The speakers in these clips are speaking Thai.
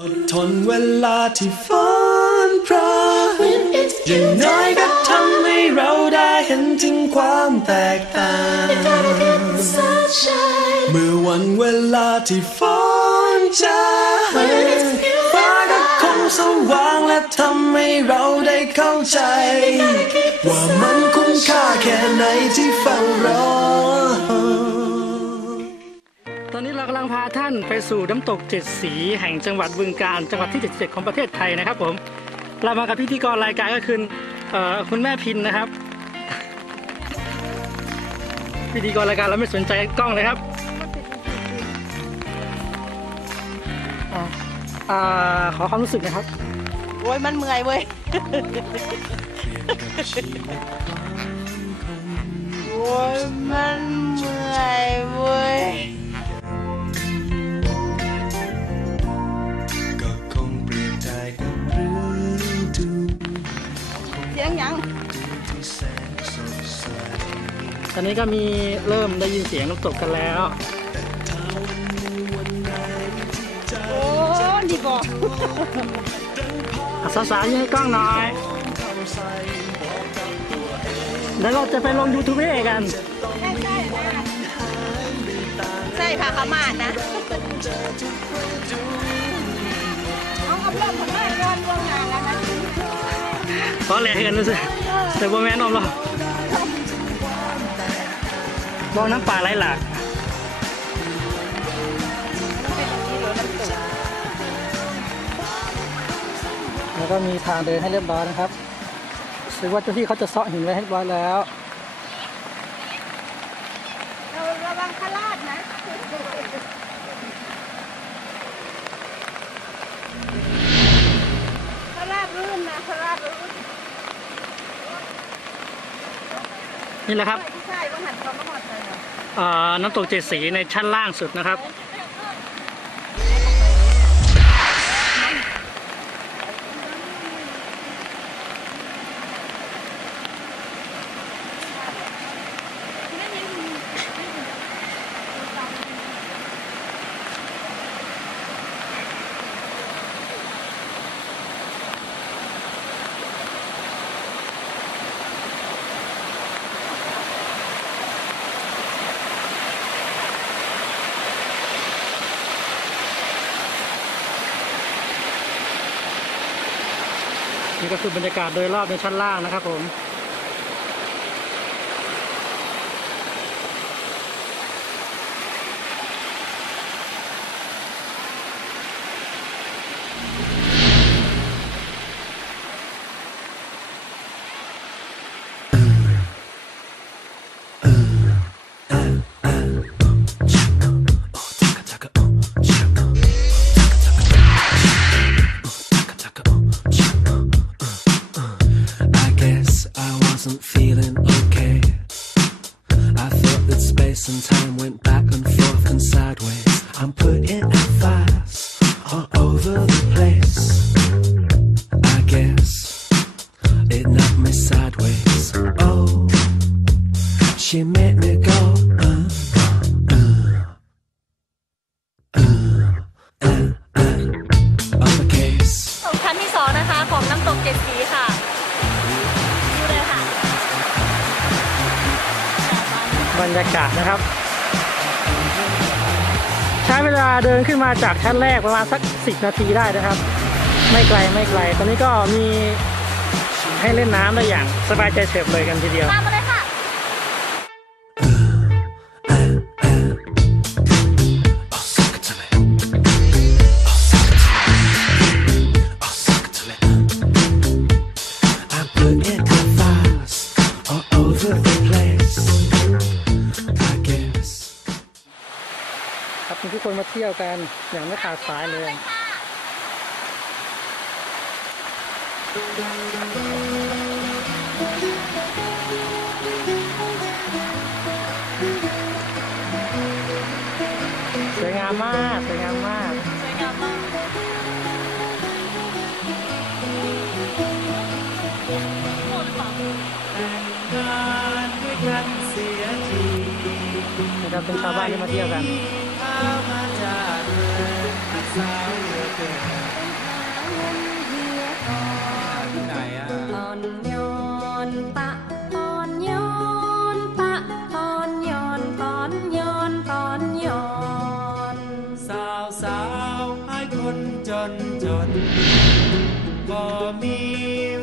อดทนเวลาที่ฝนพรางอย่างน้อยก็ทำให้เราได้เห็นถึงความแตกต่าง เมื่อวันเวลาที่ฝนจางฟ้าก็คงสว่างและทำให้เราได้เข้าใจากำลังพาท่านไปสู่น้ำตกเจ็ดสีแห่งจังหวัดบึงกาฬจังหวัดที่ 77 ของประเทศไทยนะครับผม เรามากับพิธีกรรายการก็คือเอ่อคุณแม่พินนะครับ พิธีกรรายการเราไม่สนใจกล้องเลยครับอ่าอ่าขอความรู้สึกนะครับโอ้ยมันเมื่อยเว้ยโอ้ยมัน ตอนนี้ก็มีเริ่มได้ยินเสียงน้ำตกกันแล้วถ้าวันหนึ่งวันไหนที่ใจโอ้ดีบอกอะสาวๆยิ้มให้กล้องหน่อยแล้วเราจะไปลง YouTube ให้กัน ใช่ค่ะขาวหมาดนะ เอาเอาเริ่มของแม่ย้อนล่วงหน้าแล้วนะเพราะแหลกกันนะสิแต่บ่แม่นอมหรอ กมองน้ำป่าไหลหลากแล้วก็มีทางเดินให้เรียบร้อยนะครับหรือว่าเจ้าที่เขาจะเซาะหินไว้ให้เรียบร้อยแล้วเราระวังขลาดนะขลาดรื่นนะขลาดรื่นนี่แหละครับใช่ว่าหันเขามาหอดเลยเหรอเอ่อ น้ำตกเจ็ดสีในชั้นล่างสุดนะครับ นี่ก็คือบรรยากาศโดยรอบในชั้นล่างนะครับผม she made me go. Uh, uh, uh, uh, uh, uppercase. ชั้นที่สองนะคะของน้ำตกเจ็ดสีค่ะดูเลยค่ะบรรยากาศนะครับ ใช้เวลาเดินขึ้นมาจากชั้นแรกประมาณสักสินาทีได้นะครับ ไม่ไกลไม่ไกล ตอนนี้ก็มีให้เล่นน้ำได้อย่างสบายใจเฉิบเลยกันทีเดียว ครับมีทุกคนมาเที่ยวกันอย่างไม่ขาดสายเลยสวยงามมากสวยงามมากสวยงามมากนะครับเป็นชาวบ้านที่มาเที่ยวกัน สาวเหลสาวไอคนจนจนก็มี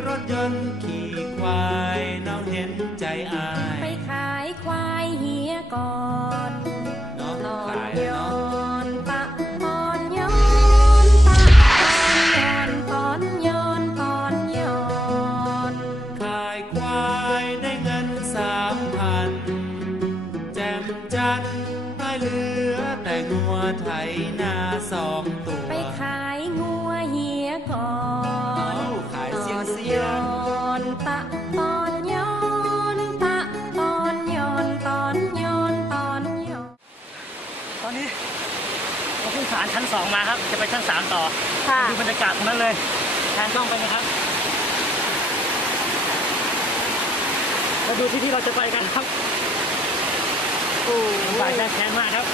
รถยนต์ขี่ควายน้องเห็นใจอาย ไปขายควายเฮียก่อนน้องขายเนาะ เราขึ้นศาลชั้นสองมาครับ จะไปชั้นสามต่อค่ะดูบรรยากาศตรงนั้นเลยแทนกล้องไปนะครับมาดูที่ที่เราจะไปกันครับโอ้ลำบากแค่แค้นมากครับ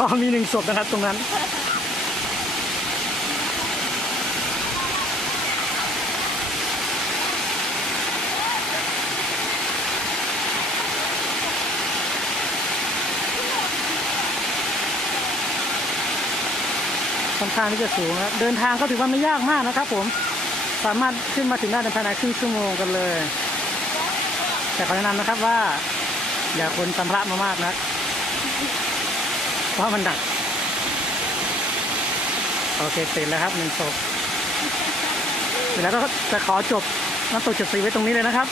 อ๋อมีหนึ่งศพนะครับตรงนั้น ค่อนข้างที่จะสูงครับเดินทางก็ถือว่าไม่ยากมากนะครับผม สามารถขึ้นมาถึงได้ในภายในครึ่งชั่วโมงกันเลย แต่ขอแนะนำนะครับว่า อย่าคนสัมภาระมามากนะ เพราะมันดัก โอเคเสร็จแล้วครับหนึ่งศพเสร็จแล้วก็จะขอจบน้ำตกจุดสีไว้ตรงนี้เลยนะครับ